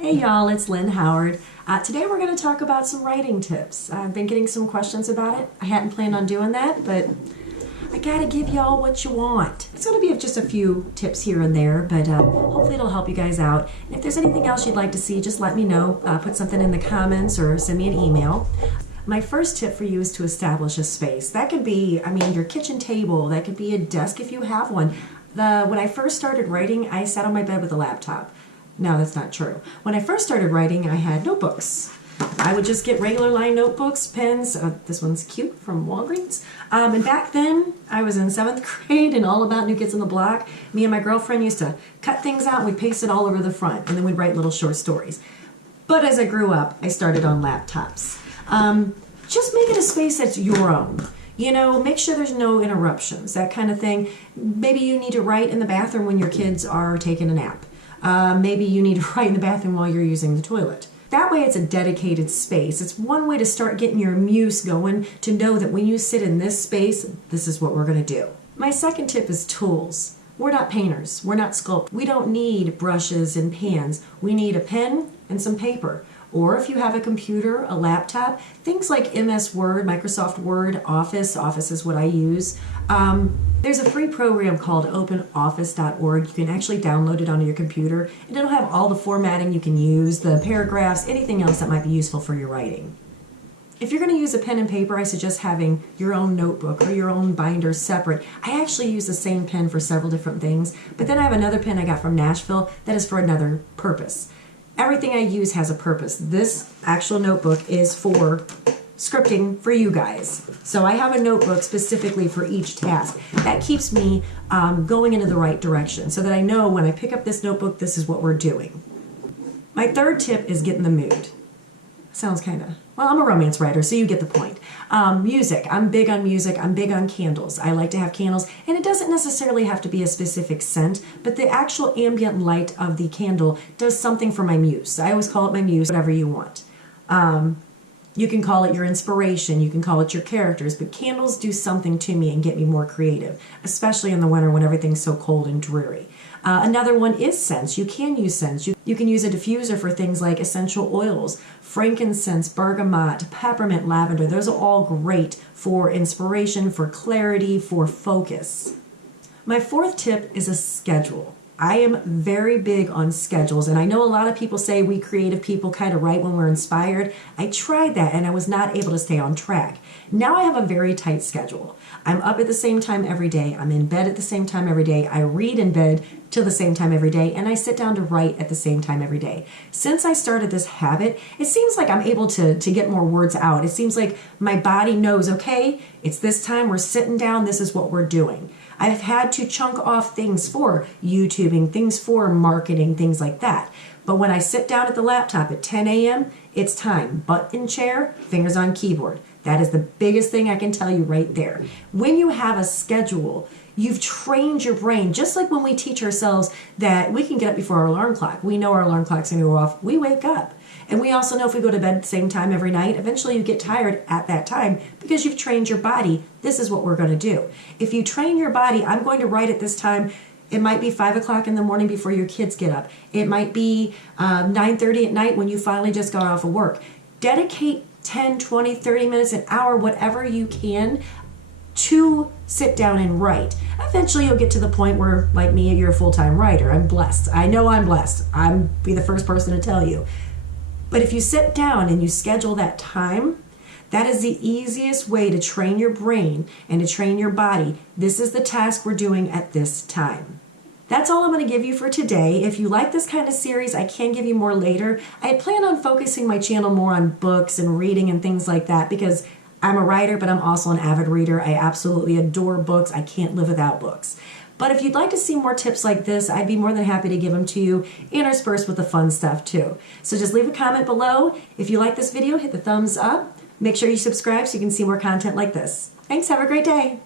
Hey y'all, it's Lynn Howard. Today we're going to talk about some writing tips. I've been getting some questions about it. I hadn't planned on doing that, but I gotta give y'all what you want. It's going to be just a few tips here and there, but hopefully it'll help you guys out. And if there's anything else you'd like to see, just let me know. Put something in the comments or send me an email. My first tip for you is to establish a space. That could be, your kitchen table. That could be a desk if you have one. When I first started writing, I sat on my bed with a laptop. No, that's not true. When I first started writing, I had notebooks. I would just get regular line notebooks, pens. This one's cute from Walgreens. And back then, I was in 7th grade and all about New Kids on the Block. Me and my girlfriend used to cut things out and we'd paste it all over the front, and then we'd write little short stories. But as I grew up, I started on laptops. Just make it a space that's your own. Make sure there's no interruptions, that kind of thing. Maybe you need to write in the bathroom when your kids are taking a nap. Maybe you need to write in the bathroom while you're using the toilet. That way it's a dedicated space. It's one way to start getting your muse going, to know that when you sit in this space, this is what we're going to do. My second tip is tools. We're not painters. We're not sculptors. We don't need brushes and pans. We need a pen and some paper. Or if you have a computer, a laptop, things like MS Word, Microsoft Word, Office is what I use. There's a free program called openoffice.org. You can actually download it onto your computer, and it'll have all the formatting you can use, the paragraphs, anything else that might be useful for your writing. If you're going to use a pen and paper, I suggest having your own notebook or your own binder separate. I actually use the same pen for several different things, but then I have another pen I got from Nashville that is for another purpose. Everything I use has a purpose. This actual notebook is for scripting for you guys. So I have a notebook specifically for each task. That keeps me going into the right direction so that I know when I pick up this notebook, this is what we're doing. My third tip is get in the mood. Sounds I'm a romance writer, so you get the point. Music. I'm big on music. I'm big on candles. I like to have candles, and it doesn't necessarily have to be a specific scent, but the actual ambient light of the candle does something for my muse. I always call it my muse, whatever you want. You can call it your inspiration, you can call it your characters, but candles do something to me and get me more creative, especially in the winter when everything's so cold and dreary. Another one is scents. You can use scents. You can use a diffuser for things like essential oils, frankincense, bergamot, peppermint, lavender. Those are all great for inspiration, for clarity, for focus. My fourth tip is a schedule. I am very big on schedules, and I know a lot of people say we creative people kind of write when we're inspired. I tried that and I was not able to stay on track. Now I have a very tight schedule. I'm up at the same time every day. I'm in bed at the same time every day. I read in bed till the same time every day, and I sit down to write at the same time every day. Since I started this habit, it seems like I'm able to get more words out. It seems like my body knows, okay, it's this time, we're sitting down, this is what we're doing. I've had to chunk off things for YouTubing, things for marketing, things like that. But when I sit down at the laptop at 10 a.m., it's time. Butt in chair, fingers on keyboard. That is the biggest thing I can tell you right there. When you have a schedule, you've trained your brain, just like when we teach ourselves that we can get up before our alarm clock. We know our alarm clock's going to go off. We wake up. And we also know if we go to bed at the same time every night, eventually you get tired at that time because you've trained your body. This is what we're going to do. If you train your body, I'm going to write at this time. It might be 5 o'clock in the morning before your kids get up. It might be 9:30 at night when you finally just got off of work. Dedicate 10, 20, 30 minutes, an hour, whatever you can to sit down and write. Eventually you'll get to the point where, like me, you're a full-time writer. I'm blessed. I know I'm blessed. I'm be the first person to tell you. But if you sit down and you schedule that time, that is the easiest way to train your brain and to train your body. This is the task we're doing at this time. That's all I'm going to give you for today. If you like this kind of series, I can give you more later. I plan on focusing my channel more on books and reading and things like that because I'm a writer, but I'm also an avid reader. I absolutely adore books. I can't live without books. But if you'd like to see more tips like this, I'd be more than happy to give them to you, interspersed with the fun stuff too. So just leave a comment below. If you like this video, hit the thumbs up. Make sure you subscribe so you can see more content like this. Thanks, have a great day.